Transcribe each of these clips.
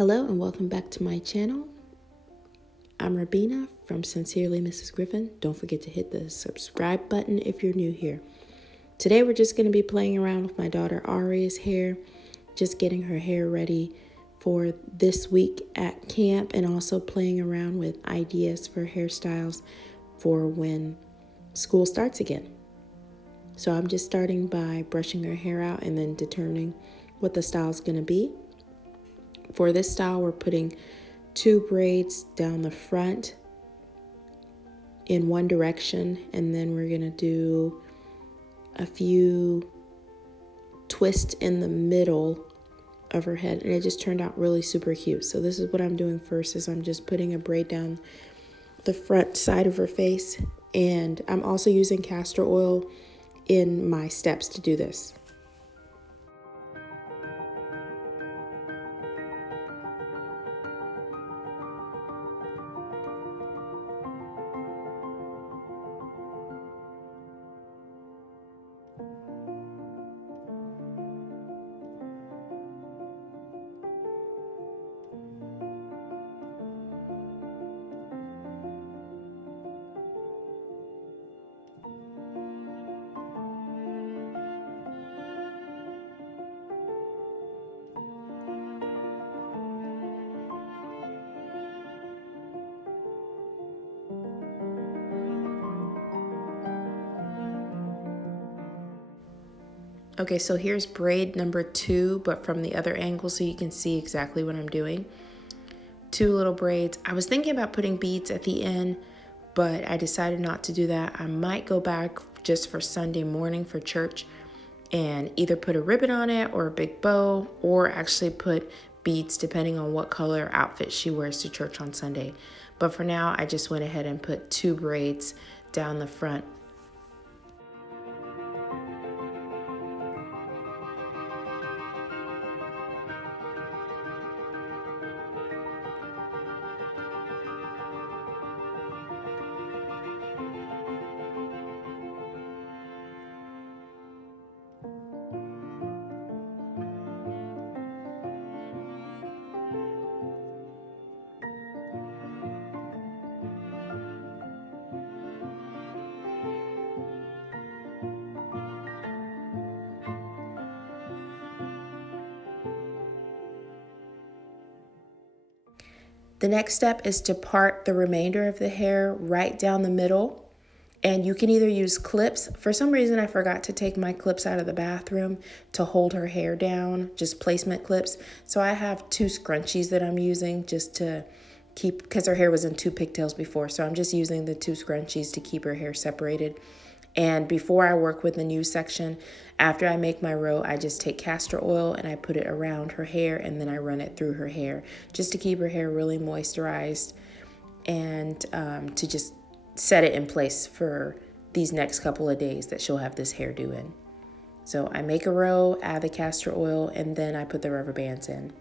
Hello and welcome back to my channel. I'm Rabina from Sincerelymrs.griffin. Don't forget to hit the subscribe button if you're new here. Today we're just going to be playing around with my daughter Aria's hair, just getting her hair ready for this week at camp and also playing around with ideas for hairstyles for when school starts again. So I'm just starting by brushing her hair out and then determining what the style is going to be. For this style, we're putting 2 braids down the front in one direction, and then we're going to do a few twists in the middle of her head, and it just turned out really super cute. So this is what I'm doing first, is I'm just putting a braid down the front side of her face, and I'm also using castor oil in my steps to do this. Okay, so here's braid number 2, but from the other angle so you can see exactly what I'm doing. 2 little braids. I was thinking about putting beads at the end, but I decided not to do that. I might go back just for Sunday morning for church and either put a ribbon on it or a big bow, or actually put beads depending on what color outfit she wears to church on Sunday. But for now, I just went ahead and put 2 braids down the front. The next step is to part the remainder of the hair right down the middle. And you can either use clips. For some reason, I forgot to take my clips out of the bathroom to hold her hair down, just placement clips. So I have 2 scrunchies that I'm using just to keep, because her hair was in 2 pigtails before. So I'm just using the 2 scrunchies to keep her hair separated. And before I work with the new section, after I make my row, I just take castor oil and I put it around her hair, and then I run it through her hair just to keep her hair really moisturized and to just set it in place for these next couple of days that she'll have this hairdo in. So I make a row, add the castor oil, and then I put the rubber bands in.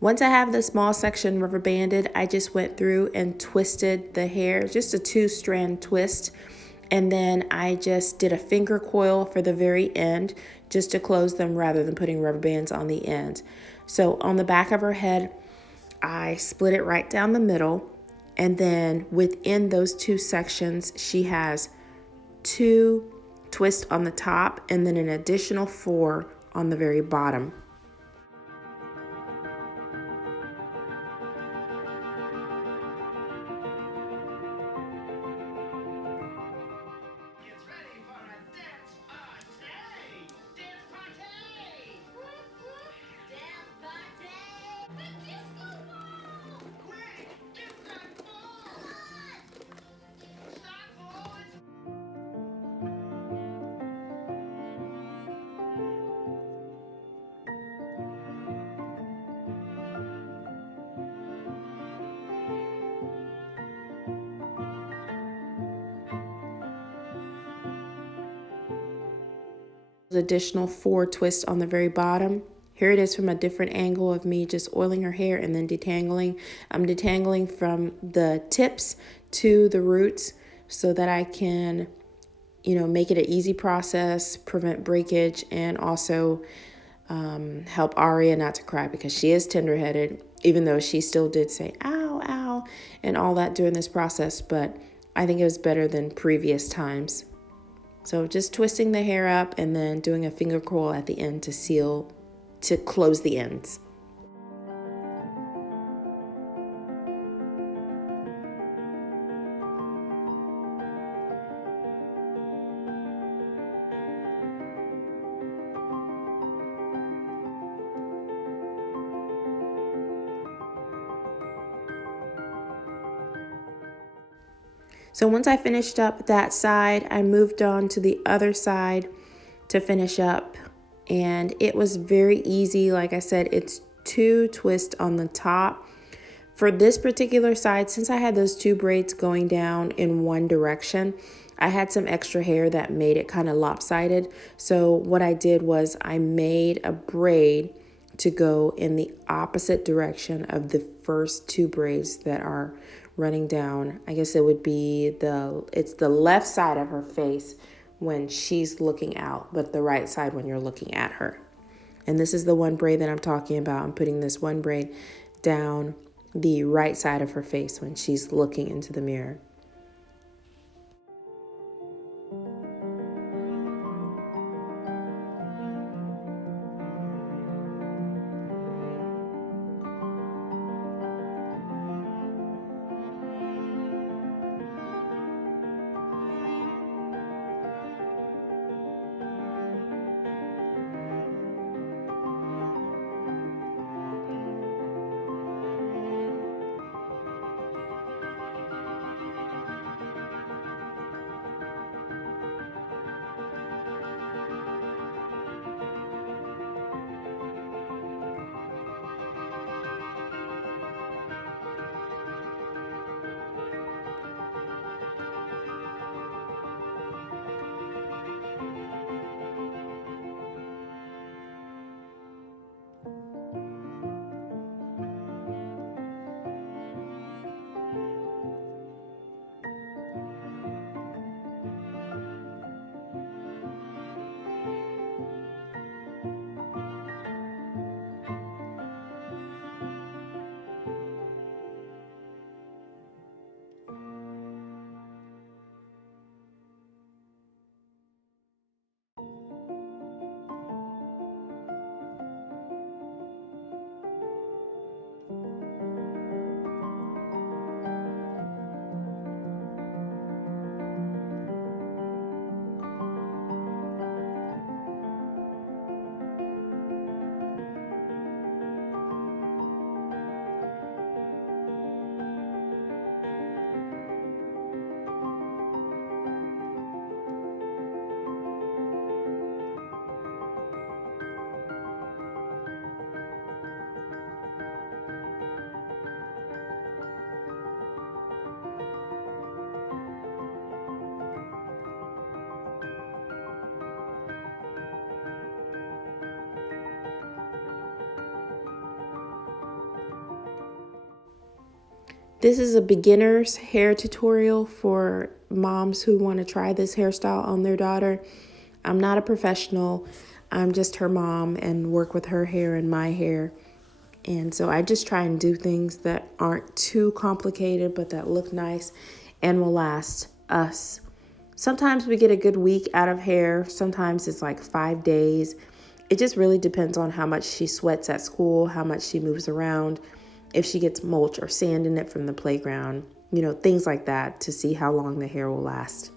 Once I have the small section rubber banded, I just went through and twisted the hair, just a 2-strand twist. And then I just did a finger coil for the very end just to close them rather than putting rubber bands on the end. So on the back of her head, I split it right down the middle. And then within those 2 sections, she has 2 twists on the top and then an additional 4 on the very bottom. Additional 4 twists on the very bottom. Here it is from a different angle of me just oiling her hair and then detangling. I'm detangling from the tips to the roots so that I can, make it an easy process, prevent breakage, and also help Aria not to cry because she is tender-headed, even though she still did say ow, ow, and all that during this process. But I think it was better than previous times. So just twisting the hair up and then doing a finger curl at the end to close the ends. So once I finished up that side, I moved on to the other side to finish up. And it was very easy. Like I said, it's 2 twists on the top. For this particular side, since I had those 2 braids going down in one direction, I had some extra hair that made it kind of lopsided. So what I did was I made a braid to go in the opposite direction of the first 2 braids that are running down. I guess it would be it's the left side of her face when she's looking out, but the right side when you're looking at her. And this is the one braid that I'm talking about. I'm putting this one braid down the right side of her face when she's looking into the mirror. This is a beginner's hair tutorial for moms who want to try this hairstyle on their daughter. I'm not a professional. I'm just her mom and work with her hair and my hair. And so I just try and do things that aren't too complicated, but that look nice and will last us. Sometimes we get a good week out of hair. Sometimes it's like 5 days. It just really depends on how much she sweats at school, how much she moves around, if she gets mulch or sand in it from the playground, things like that to see how long the hair will last.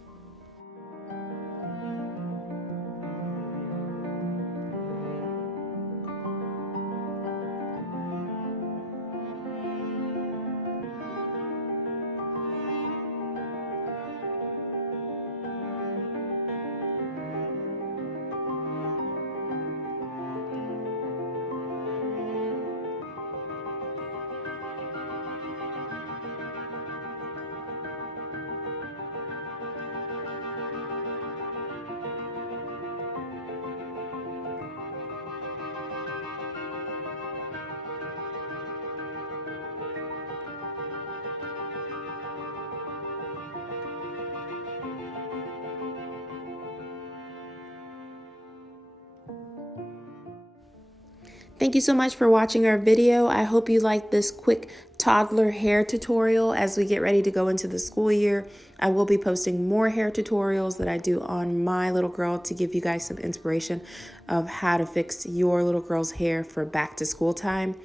Thank you so much for watching our video. I hope you liked this quick toddler hair tutorial as we get ready to go into the school year. I will be posting more hair tutorials that I do on my little girl to give you guys some inspiration of how to fix your little girl's hair for back to school time.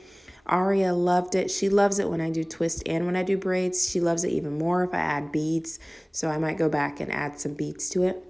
Aria loved it. She loves it when I do twist and when I do braids. She loves it even more if I add beads. So I might go back and add some beads to it.